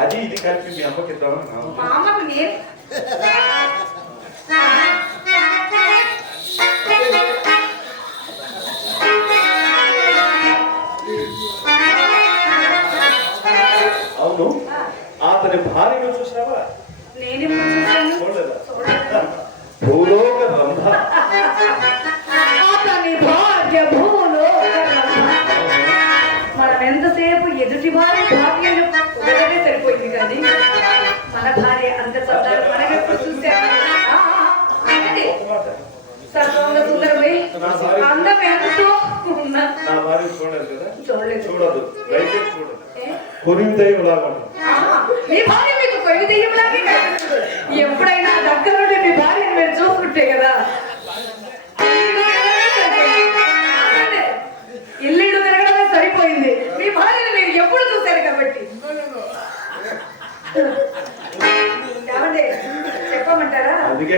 అది ఇది కలిపి మీ అమ్మకి ఇద్దామని నా మా అమ్మకు నేను అవును అతని భార్యను చూసావా నేనెప్పుడు చూశాను చూడలేదా చూడలేదు. భూలోక రంభ అతని భార్య భూలోక రంభ. మనం ఎంతసేపు ఎదుటి వారి భార్యను పొగడమే సరిపోయింది కానీ మన భార్య అంత చందాలు మనకెప్పుడు చూసాము. సర్వంగ సుందరమై. అందం ఎంతో ఉన్నా చూడలేదు చూడదు? కొరివి దయ్యం లాగా మీ భార్య మీకు. ఎప్పుడైనా దగ్గర నుండి మీ భార్యను మీరు చూసుకుంటే కదా ಅದಕ್ಕೆ